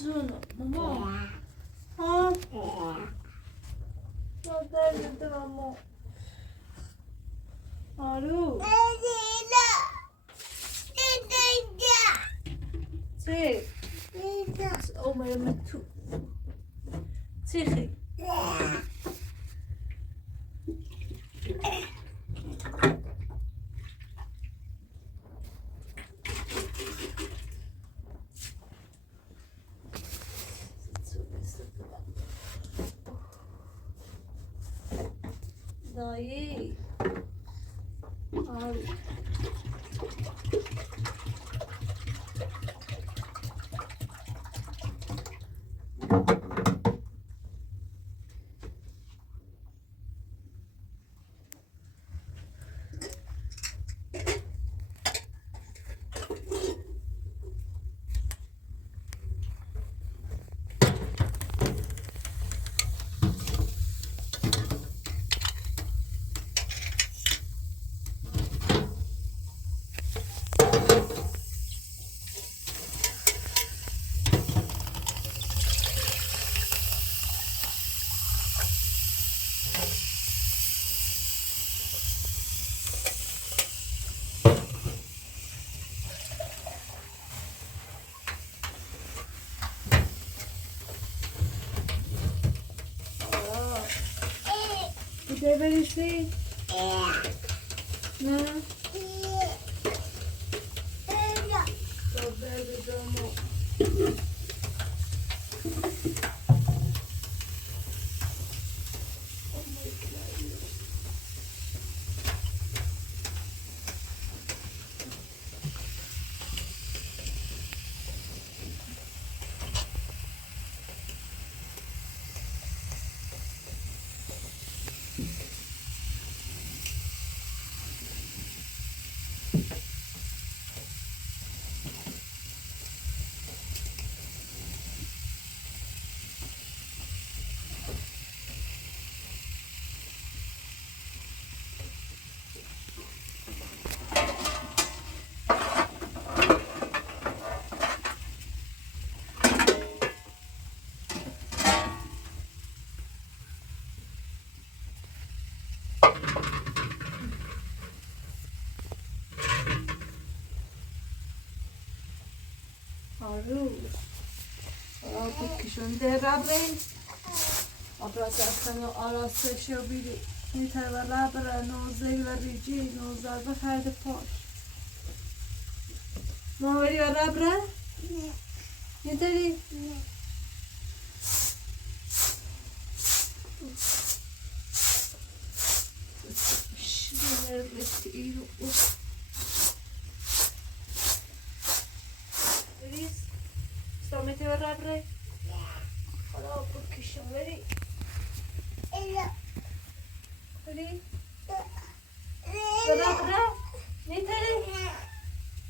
جونم ماما ها مادر دامو آرو چه؟ اومد تو چه خیلی؟ دایی آرو Você vai descer? Não? Tô bebendo, amor. Araz. Kişon derabin. Araz aslında arası şu bir niteler labra nozeyler rici nozlar ve haydi poş. Ne veriyor labra? Ne dedi? Şimdi nerede iyi o? Stormy te verrà a prendere? Allora, perché ci vedi? Vedi? Verrà a prendere? Niente?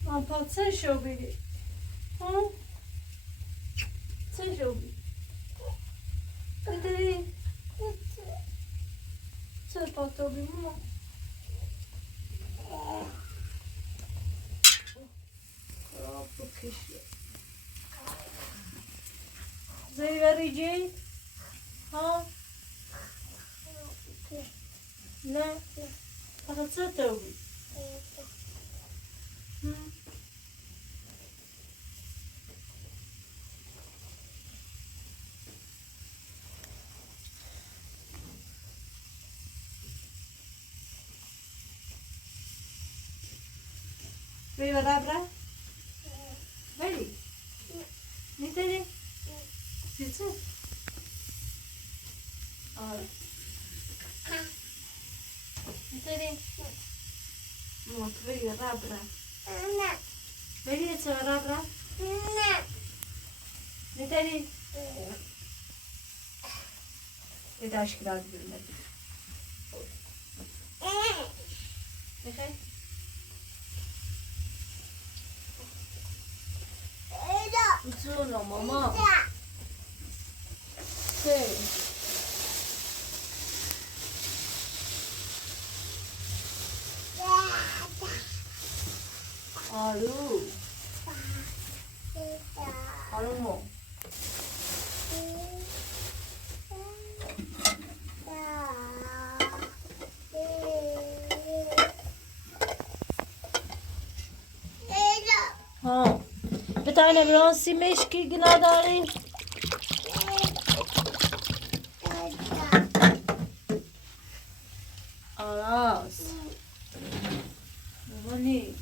Ma pazzesco, vedi? Pazzesco, vedi? C'è il fatto di mo. Allora, perché ci Zohreh rici? Ha? Ne? Fakat co to robi? Vedi labra? Vedi? Niente? Sice? Al. Niente? No, tu vedi labra? Vedi c'è la labra? Niente? Vedi aşkına gülmedi. Ne? Zohreh mama. Şey. Aru. Aru mu? ها بتاعنا برانسي مشكي نداری؟ آراز بونی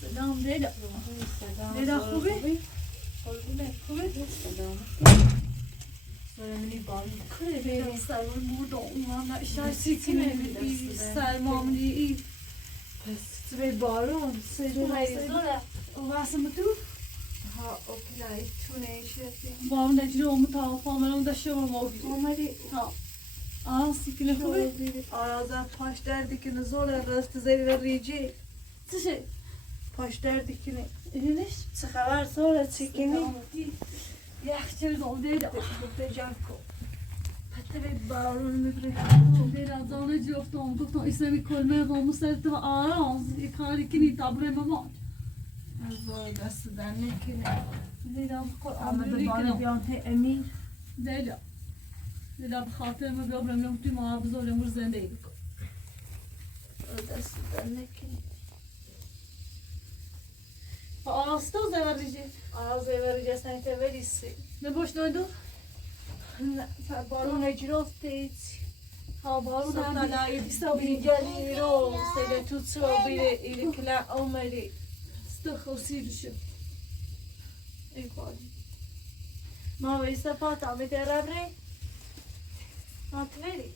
سلام لیلا. لیلا خوبی؟ خوبی؟ سلامونی باری کنه لیلا سرور مورد اومم نشستی کنه سرماملی پس به بارون زوره واسه تو ها اوکی تونه شدی بارون نجیره اومو تا فاملون داشته اومدی ها سیکنه خوبی؟ آرازم پاش دردی کنه زوره راست زیر ریجی چشه؟ پاش دردی کنه اینش؟ چه خبر زوره چیکنی؟ یخچال زوده دا بوده جمع کن پته به بارون میبره لیلا زانه جفتم گفتم اسمی کلمه قامو سرت و آراز یه کاری کنی تابره ممان از وای دست در نکنه لیلا بخور آمده بانه بیانته امیر لیلا بخاطر ما بیابرم لهم توی ما بزارم رو زنده ای بکن دست در نکنه آراسته و زیوریجی آراز زیوریجی سنیته وریسی نباش نایدو؟ نه بارون اجرافته ایچی ها بارون هم دلایی بیستا بیگلی رو سیده تو چرا بیره ایره کلا اومری استخوصی بشو ای باری ما ویستا پاتا بیده ربره ما توریس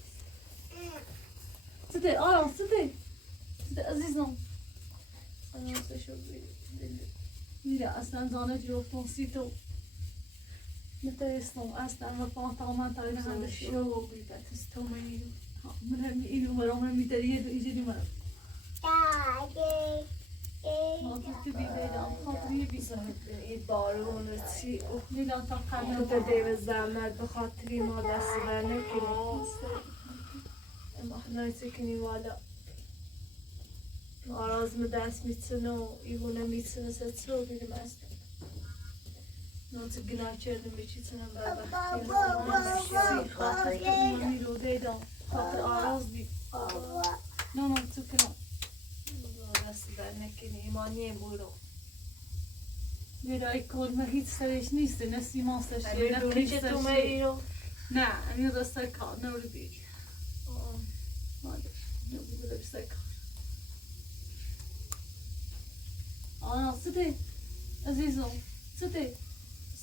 سده آرام سده عزیزم آرام شو بیره میره اصلا زانه جرفتون سی تو نترسم اصلا و پانتامان تا این هنده شو بیده تستو منی من هم اینو مرام هم میتریه دو ایجادی مرام خاطر بیده دام خاطری بیده این بارون و چی لیلا تا قدم تو دیو زحمت بخاطری ما دست بر نکنی اما نایسی کنی والا آراز می دست میتونه و ایگونه میتونه ست رو بیدیم است نوت گناه کردم به چیتونم بابا خاطر ایمانی رو دیدم خاطر آراز بی نه تو کنم دست در نکنی ایمانی برو میرای کلمه هیچ سرش نیست نه سیمان سرشه نه پیش سرشه نه امی دسته کار نورو بی نورو دسته کار آنا سته عزیزم سته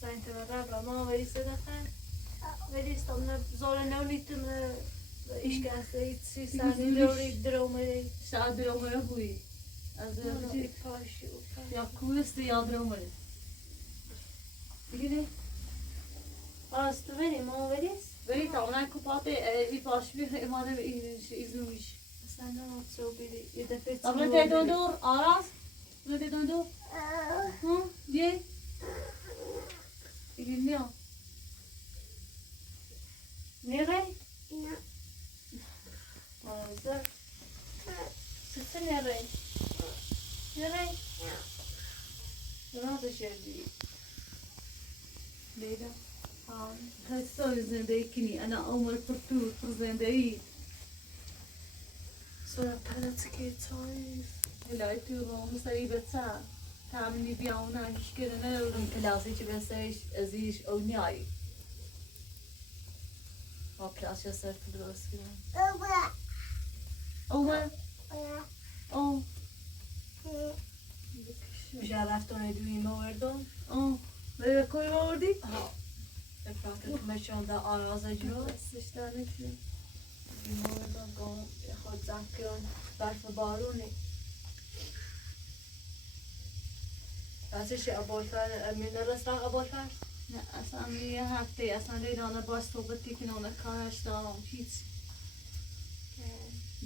سنت مرا ما وریسته دخن وریستم نه زور نمیتم ایش کسی سی سانی درومه شاید درومه بوی از چی پاشی یا کوست یا درومه دیگه است وری ما وریس وری تا اون کوپات ای پاش بی ما نه ایزومیش اصلا نه تو بیری یه دفعه تو نه دور آراز نه دور ها یه İliniyor. Nereye? Ağzı. Sütü nereye? Nereye? Nerede şey değil. Leila. هسه زندگی أنا أول فرتور في زندگی. صورة بحالتك تعيش. لا يتوه مصيبة ساعة. تعملي بيعونا مشكلة أنا لو كلاسي بسيش أزيش أو ناي. أو كلاسي صار في الدراسة كمان. أول. أو. مش عرفتون يدوي موردون؟ ولی کوی موردی؟ افراد کمشون در آراز جلو. سشتانه که. موردون کن خود زنکیون برف بارونی. بچه ابوالفر امین رسان ابوالفر؟ نه اصلا یه هفته اصلا لیلانه باش صحبتی که نونه کارش دارم هیچ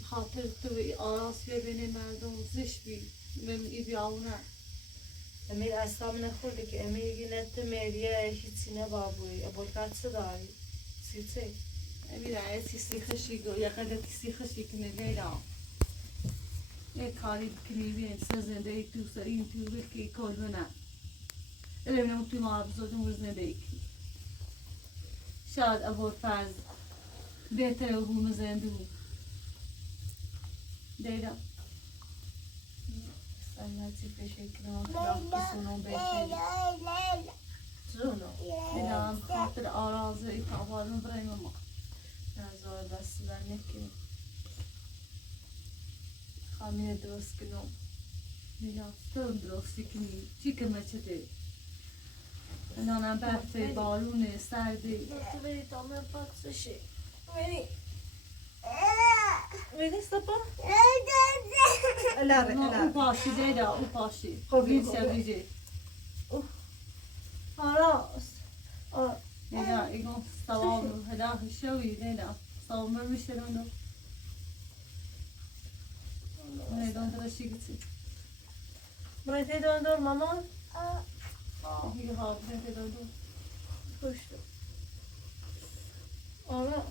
خاطر توی آراز ببینی مردم زش بی من ای بیاونه امیر اصلا نخورده که امیر یه نت میریه هیچی نبابوی ابوالفر چه داری؟ چی؟ Emiraya tisi khashigo ya kada tisi khashikne Leila. Ye kari knibi sezende tu sarin tu ki kolmana. Elena mutu ma abzodum وزنده شاید ابوالفضل بهتره بوم زنده بود لیلا سلامتی بشه کنار بسونم بهتری زونو لیلا هم خاطر آراز ای تاوالون برای ماما نزار دستی بر نکنم خامینه درست کنم لیلا ستون درستی کنی چی کمه چطه نانم برفه بارونه سرده تو بری دامه پاکسشه بری سپا او پاشی دیده او پاشی ویجه ویجه آراز دیده ایگون سوام هده شوی دیده سوام میشه دو نیدان درشی گیتی برای تیدان دور مامان هی ها برای دو پشت آراز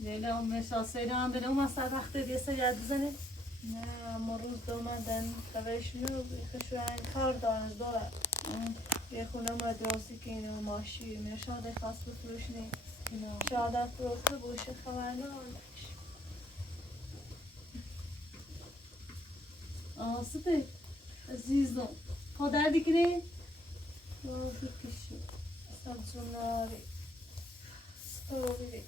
لیلا مثلا سیدان دنو مثلا وقتی دیسه یاد بزنه نه ما روز دومدن دوشنو خشو این کار داره یه خونه ما درستی که اینو ماشی میشاده خاص بفروشنی شاده فروخته باشه خبر ندارش سته عزیزم پادر دیگری بازی کشی سبزوناری ستروبری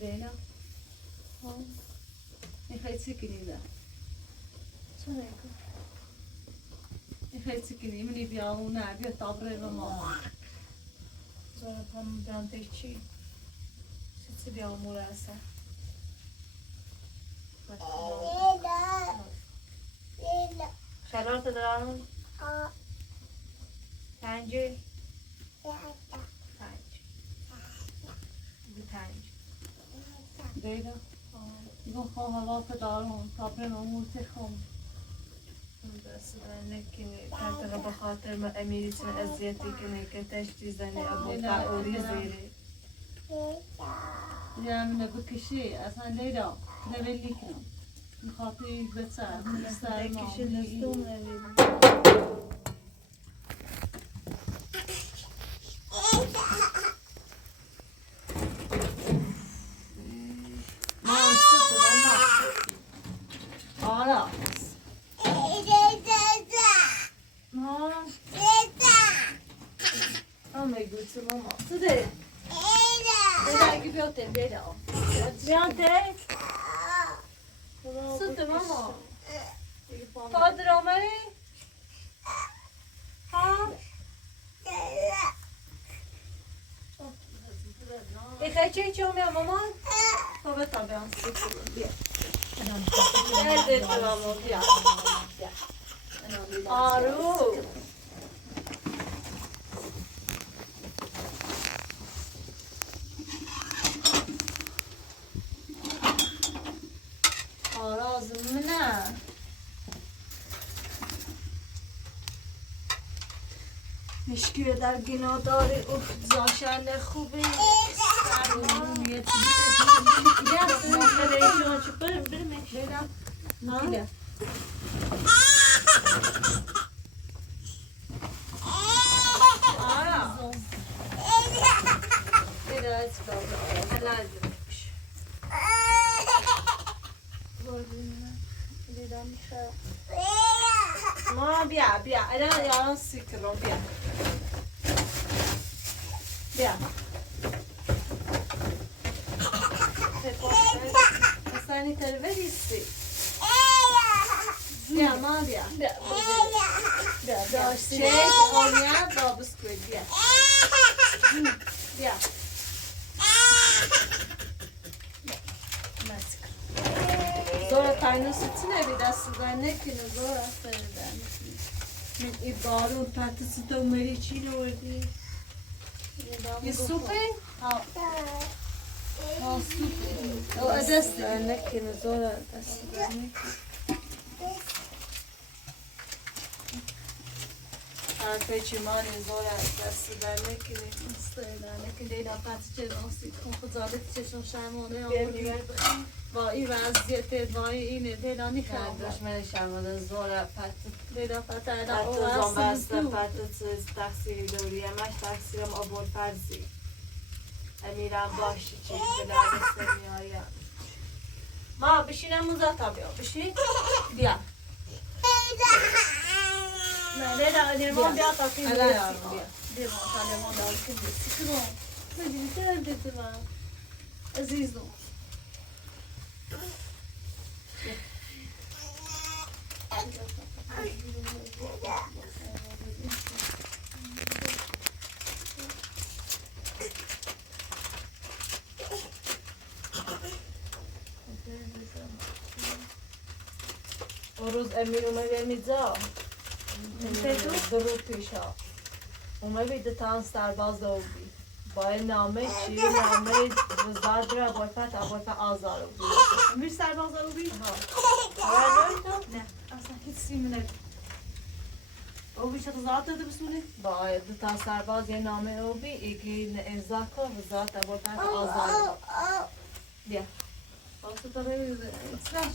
لیلا میخوای چی کنی ده؟ چه نگو؟ میخوای چی کنی؟ منی بیامونه بیا تابره و ما زورا پام بیانته چی؟ چی بیاموره اصلا؟ شرارت دارم؟ پنجه؟ پنج لیلا میگم خواه هوا که دارم تابره و موتی خون بس نکنی تنتقه بخاطر ما امیریتون ازیتی کنی که تشتی زنی ابو قعوری زیری یا منو بکشی اصلا لیلا نبلی کنم میخواهی بسر بکشی نستوم نمیدیم Mamma, så det där gick vi åt det där. Vi har inte. Så det mamma. Fader om mig. Ha. Jag kan inte om jag mamma. Får vi ta ben. Det är mamma. Ja. Aro. Araz منه مشکی در گنا داره اوف زاشن خوبه سرمونیت نه ما بیا الان یاران سیکرم بیا Sani terveristi. Bia, ma bia. Bia, shake, onia, double squid, bia. Bia. Zohreh kaynağı sütüne bir de sudan ne ki Zohreh seni. من این بارون پتیسی تو مری چی نوردی؟ یه سوپه؟ ها سوپه او دست نکنه زوره دست نکنه حرفه چیمانی زوره دست نکنه که دینا پس چه راستی کن خود زادت چشم شرمانه بیار با این وضعیت با اینه دینا نیخوام دشمن شرمانه زوره پت دینا پتا اینا پت او زنبسته اصلا پت تقصیری دوری همش تقصیرم آبور فرزی امیرم باشی چی بلد میایم ما بشینم موزه تا بیا بشین بیا نه دینا لیمون بیا تا که الان یارم بیا لیمون تا لیمون دار که بیستی کنم ببینی دردت من عزیزم روز امیر اومد میزا درود پیشا اومد بیده تان سرباز دوبی با نامه چی نامه وزاد را بایفت ابایفت آزار بی امیر سرباز رو بی؟ نه اصلا هیچ سیمونه او بیشه تزاد داده بسونه؟ با دو تا سرباز یه نامه او بی ایگی امضا کن وزاد ابایفت آزار بیا واسه داره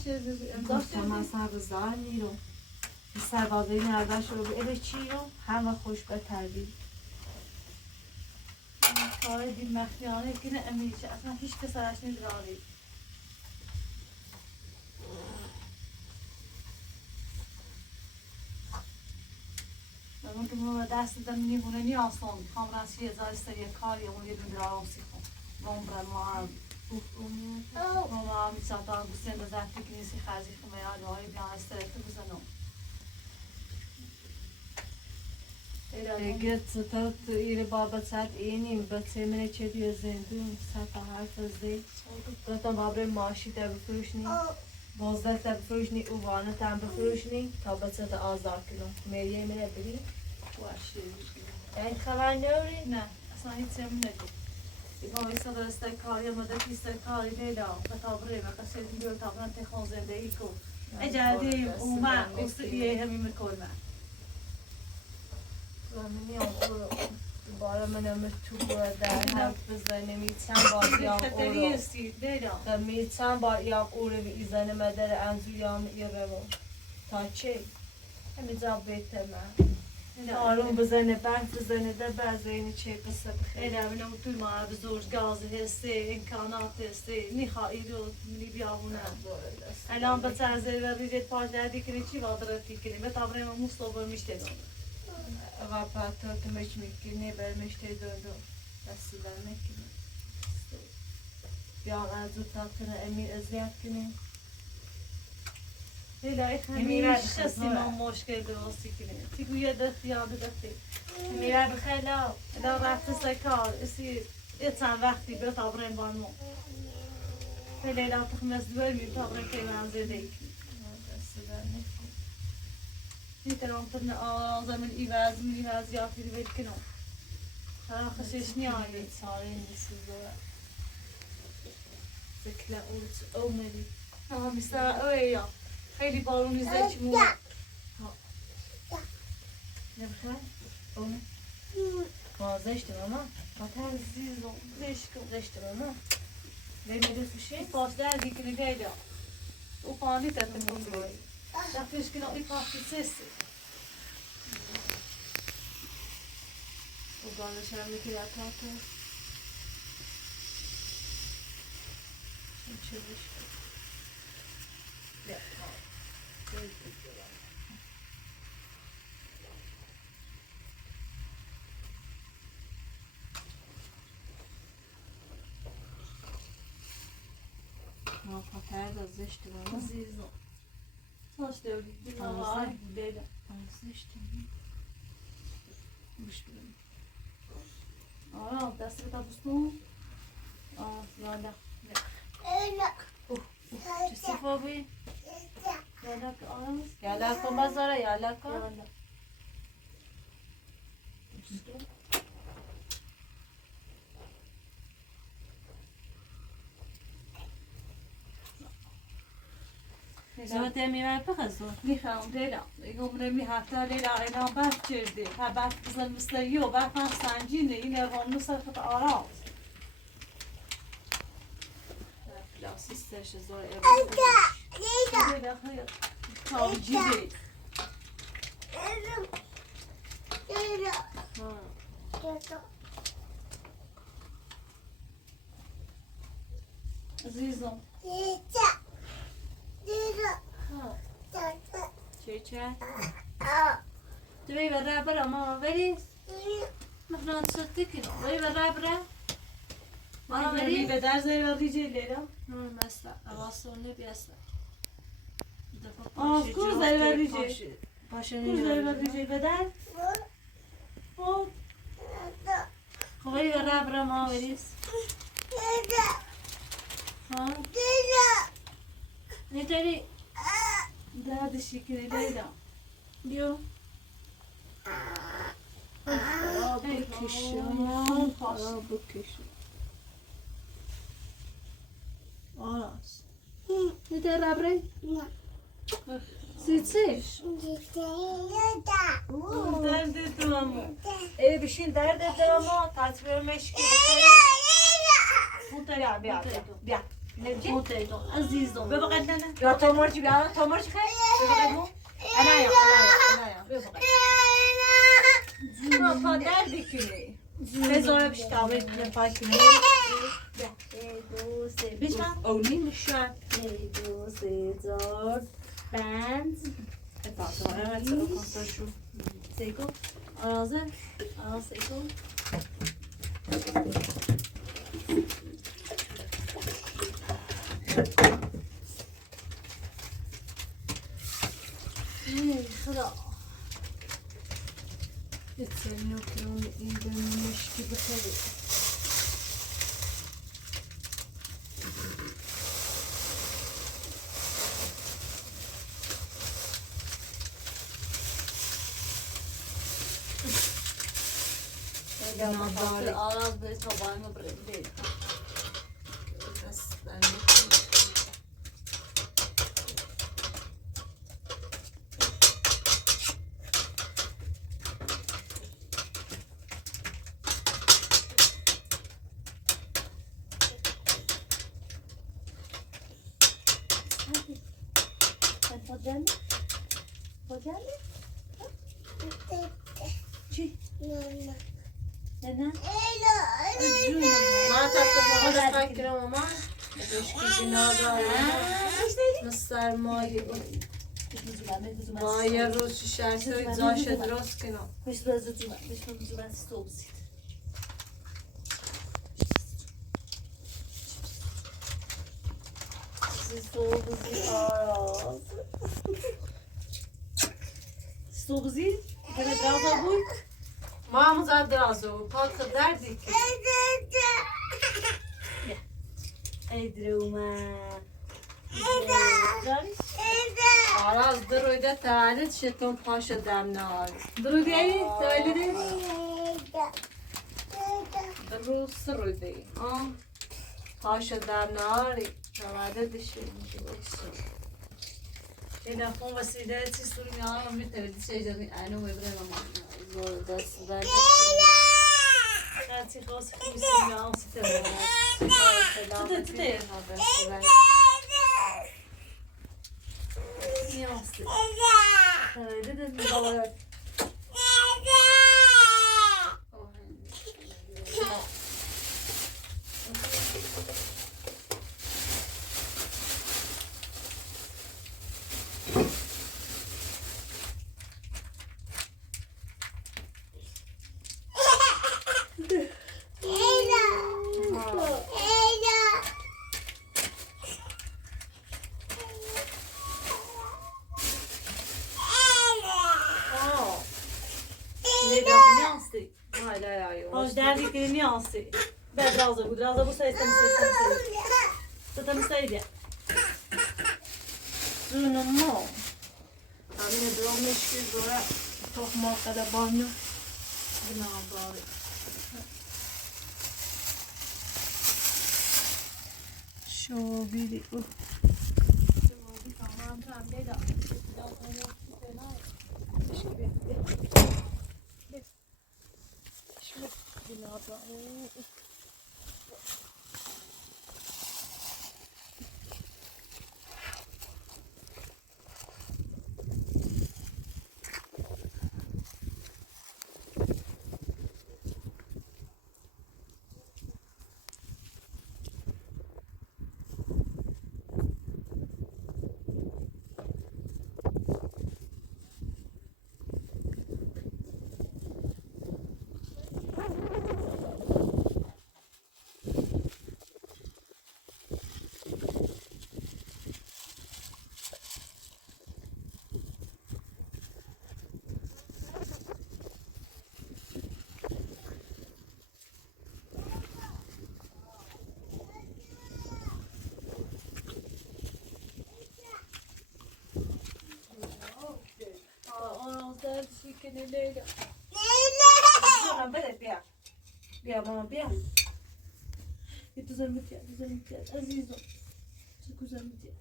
چه امضا من سربازدار نیرو سربازی نردش رو بی ایره چی رو همه خوش به تربی کار دی مخیانه که نه امیشه اصلا هیچ که سرش نداری من که ما دست دادم میمونه نی آسان خام راسی هزار سری کاری اون یه دون درا اوسی خون نمبر ما ما میساتا گوسن دزد که نیسی خازی خمه یا دوای بیان استرکت بزنم گرت تا ایره بابا ساعت اینیم بچه منه چه دیو زندون ساعت حرف زی گفتم بابره ماشی تا بفروشنی بازده تا بفروشنی او وانه تا بفروشنی تا بچه تا آزار کنم میریه منه بری واشی این خبر نوری؟ نه اصلا هیچ سیم ندید ایگاه ایسا درسته کاری مدتی کاری نیدم بطابره مقصد دیگه تابرن تخون زندگی کن اجازه اومد اوستیه همین میکنم زمینی آقا دوباره منم تو در حرف بزنه میتم با یام خطری هستی دیدم و میتم با یام او رو ایزن مدر انزو یام ایره رو تا چه؟ همین جا بیته من آروم بزنه برف بزنه در بزنه چه قصه بخیر اینا منم توی ما بزرگ گاز هستی امکانات هستی میخوایی رو منی بیابونه الان به تازه و ریجت پاش دردی کنی چی وادرتی کنی به تابره ما مصطبه میشته دون آقا پاتر که مش میکنه بر مشته دو دستی بر میکنه یا از او تاکنه امیر ازیاد کنه لیلا میره خستی ما مشکل درستی کنی تیگو یه دختی یاد دختی میره بخیر لا رفت سکار اسی یه چند وقتی به تابره بانمو لیلا تخمس دوار می تابره که من زده دستی بر میکنه میتونم ترن آزمون ایواز یا فیلم بیت کنم چرا خشش نیایی ساری نیست زوره ذکر اوت اومدی میستر اویا خیلی بارونی زد چمو نبخیر اومد ما زشت ماما پاتر زیزم نشکم زشت ماما نمیده فشی پاس دردی کنی دیدا او پانی ترتم کنی دفترش کنم ای پاسی سیستی و بانش هم میکنی اتاکه چه بشکن بیا ما پاتر دا زشت ماما زیزم تاش دوری دینا وای دیدا زشت گوش بدم آره دست بتا بستون یالا چه صفا بی؟ یالا که آراز یالا کن بزاره یالا کن یالا زود میرم بخزون. میخوام لیلا میگم نمی هفته لیلا اینا برف کردی ها برف بزن مثل یو برف هم سنگینه این هم مثل خط آراز سیسترش زور لیلا خیلی تاجیبه عزیزم چه؟ دوی برای برای ماما بریز مفران صدی کنم دوی برای برای ماما بریز به در زیر ریجی لیلا مثلا اواسونه بیاسته آه کوز زیر ریجی باشه کوز زیر ریجی به در خوبی برای برای ماما بریز ها نیتاری دردشی کنی لیلا بیو بکشم آراز نیتاری رابری سیتسیش درد دوامو ای بشین درد درامو تصویر مشکی بخوری بیا بیا بیا نجی موتیدو عزیزم بیا بقید نه یا تومرچی بیا تومرچی خیلی بیا بقید مو انا بیا بقید پا دردی کنی بذاره بشتاوی نپای کنی بیا ای دو سه بشم اونی میشن ای دو سه چهار پنج اتاق اما چرا کنسرشو سیکو آرازه آراز سیکو خدا اتسلنو کنون این مشکی بخیری آراز به صبحانه برید چی؟ نه ما تا تو ماما فکر ماما مشکی ناداره مستر مایی ما یه روز شرطی زاش درست کنم خوش بازتون بشم زبان استوبزید استوبزید آراز استوبزید که درازا بود ما هم زد درازو پاک دردی که ای درومه آراز درویده تولد شتون پاش دم نار درودی ای تولدی درو سرویده پاش دم ناری تولدش اینا خون وسیله چی سوری میام میتونید شجری اینو میبرم زور دست برد خاطی خاص خیلی سوری میام ستاره نیاستی تولدت مبارک آج دردی کنی نیاستی بعد رازه بود سایستم بیا همین درامش که زوره تخم آقل بانیو بنابراوی شو بیری تمام هم لیلا آرازل شکنی لیلا زورم بده بیا بیا ماما بیا یه تو زرمتیه عزیزم چه زرمتیه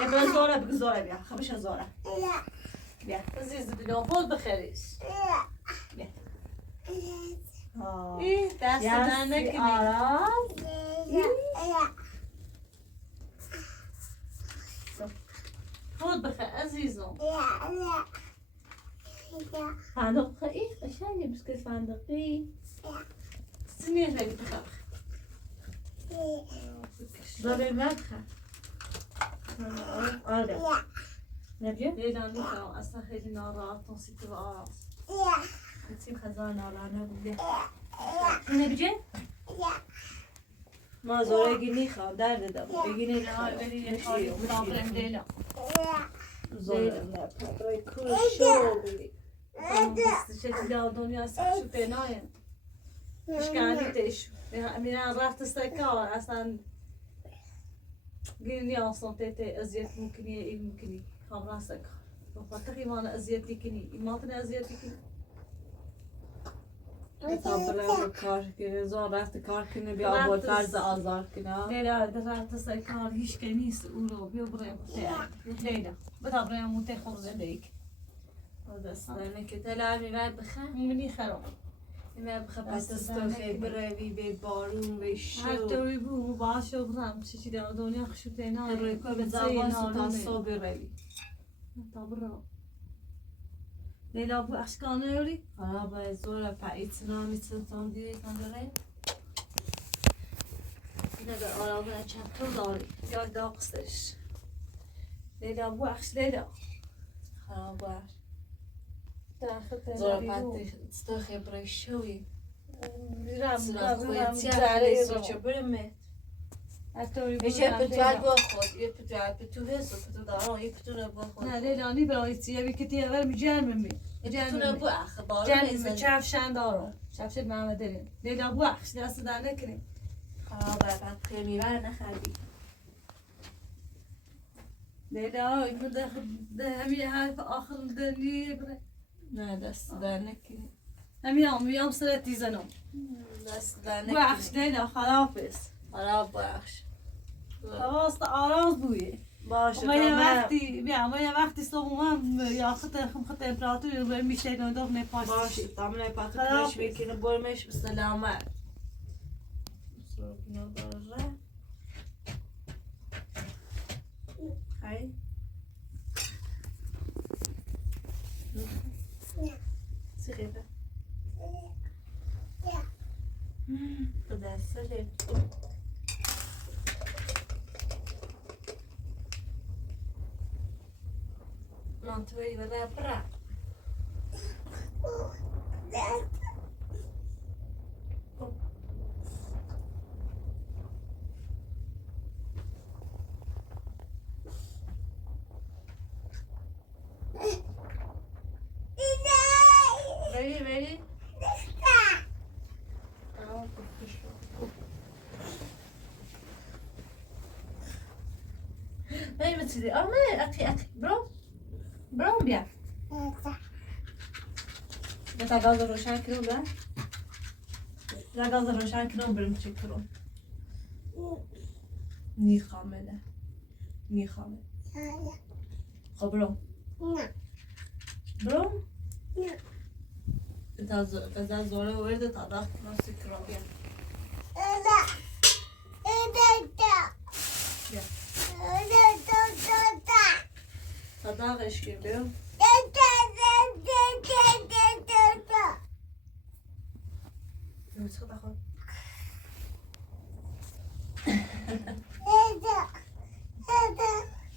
یه برای زوره بگو زوره بیا خبش زوره بیا عزیز بینام خود بخریش بیا ای دست در نکنی آراز خود بخیر عزیزم فندق خیلی قشنگه بسکت فندقی سنیه خیلی بخیر زوره بخیر آره نبیه لیلا میخوام اصلا خیلی ناراحتم سیتی و آراز بسیم خزار نالانه بوده نبیه ما زوره گینی خواه درد دم بگینی نه بری یه کاری بودم برم لیلا زوره نه پدرای کل شو بگی شکل دنیا سکشو پنایم اشکالی تیشو میرن رفت استکار اصلا گیرنی آسان تیتی ازیت ممکنی این ممکنی خبر استکار بخاطر ایمان ازیتی کنی ایمان ازیتی کنی تا برای کار کنه زور رفت کار کنه بیا آباد فرض آزار کنه لیلا رفت استکار هیچ که نیست او رو بیا برای متعد لیلا بتا برای متخور زندگی دست دارنه که تلار میبر بخم منی خراب میبر بخم پس استوخه بروی به بارون به هر شو طوری بود باشه برم چیزی در دنیا خشوت اینا روی که به زبان تا صبح بروی تا برو لیلا بو اشکانه یوری خراب زور پاییتنا میتونم دیگه کندره اینه به آرامه چند تو داری یا داغستش لیلا بو اخش لیلا خراب باش درخت زور بیرون پاییت استوخه بروی شوی میرم سراغ میرم خویتیا زره سوچه برمه اتوری میشه بودم پتوال لیلا با خود یه پتوال پتو هست پتو دارم یه پتو با خود نه لیلا نی برای چیه بی کتی اول می جرم می یه پتو با اخبار جرم می چفشن دارم چفشت محمد داریم لیلا بو اخش دست در نکنیم خراب بعد خیمیور نخری لیلا این ده همی حرف آخر دنی بره نه دست در نکنی همی سر تیزنم دست در بو اخش نکنی لیلا خرافز خراب باش خواست آراز بویه باشه ما یه وقتی بیا ما یه وقتی صبح هم یا خط تمپراتوری رو میشه نداغ نپاش باشه تامنه پاتو خراب کلش میکنه برمش بسلامه سرگنا داره هی سیغیبه خدا سلیم من توی بده برا Ready? Neem het serieus. Oh nee, akkie. Bro. Bro, ja. بتا گاز روشن کنم به بتا گاز روشن کنم برم چک کنم نیخامه نیخامه خب برم برم بتا زوره ورده تا داخت نفسی کرم بیا تا داغش کن برم چه بخور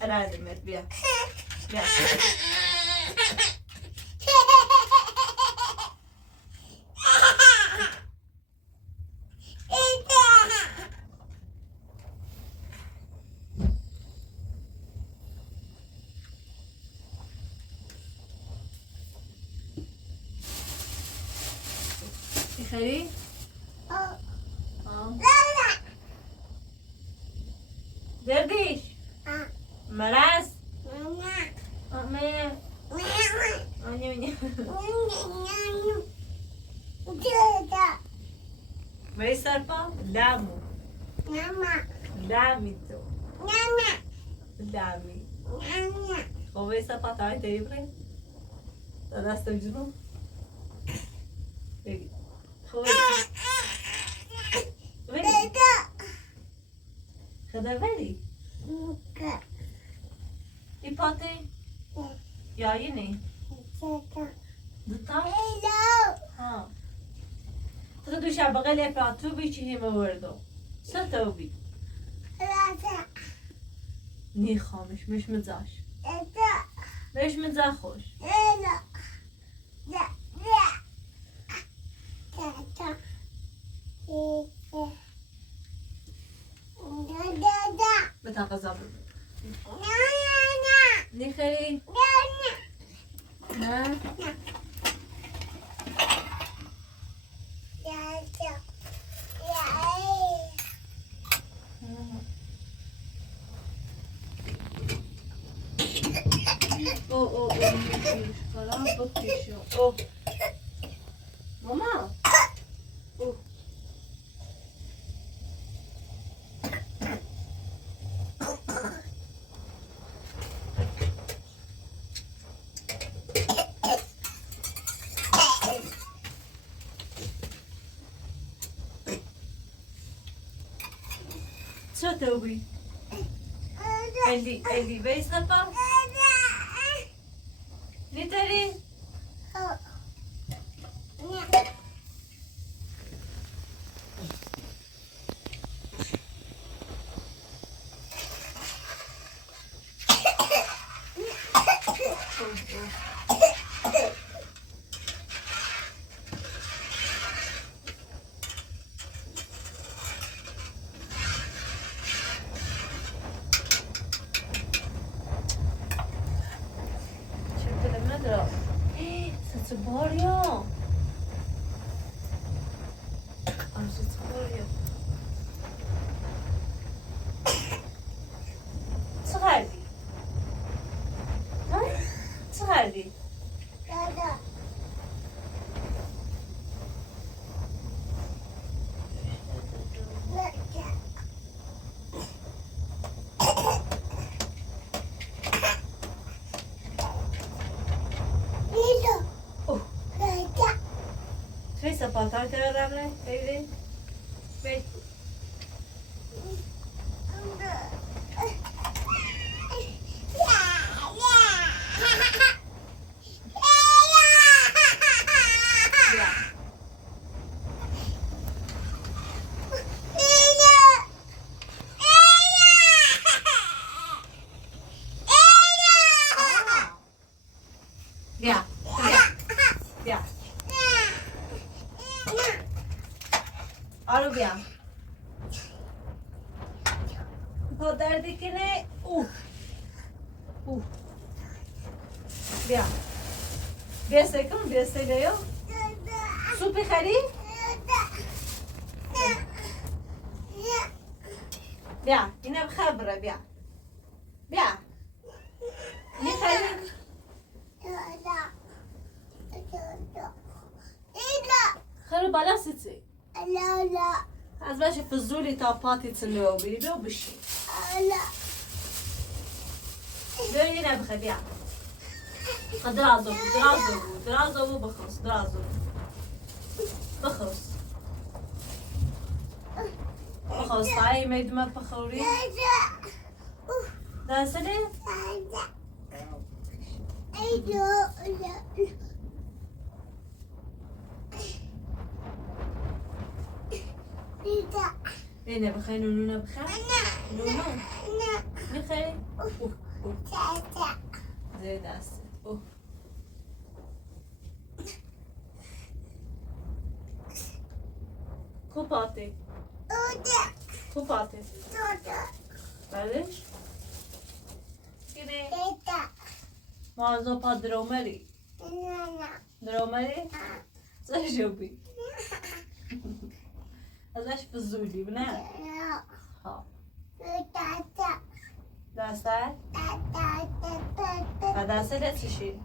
Araz met bia. Bia. Ikhari? Derdiş. Maraz. Anne. Anne. Vai sarpa? Lamu. Lamito. Lami. O vai sarpa tá inteiro, né? Tá dando de novo? Vem. Vem. Cadê veli? I pate? Ja, yine. Duta? Ha. تقدر شبقة لفراتو بيشي هم وردو ستو بي ني خامش مش متزاش مش متزاخوش بتاقزا ني خلي ها ماما شو تسوي؟ اللي بيسقط لتري Sapatar que era né? Ele fez. بیاسته لیو سوپی خری؟ بیا اینه بخبره بیا بیا نی خری؟ بالا سیتی لا از باشه فضولی تا پاتی تلو بیدو بشی لا بیا یه نبخه بیا درازو بخوص بخوص تایی میدمه بخوری دستنه اینه بخوای نونو بخوای نونو میخوای زیر دست کوپاتی بعدش مازو پا درومری زشوبی ازش فضولی نه ها دسته و دسته دستشی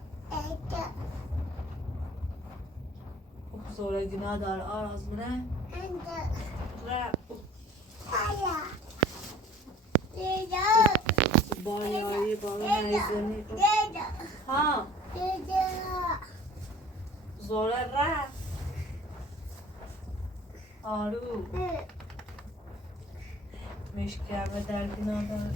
زوره گناه داره آراز منه بایایی نیزنی ها زوره رفت آرو مشکمه در گناه داره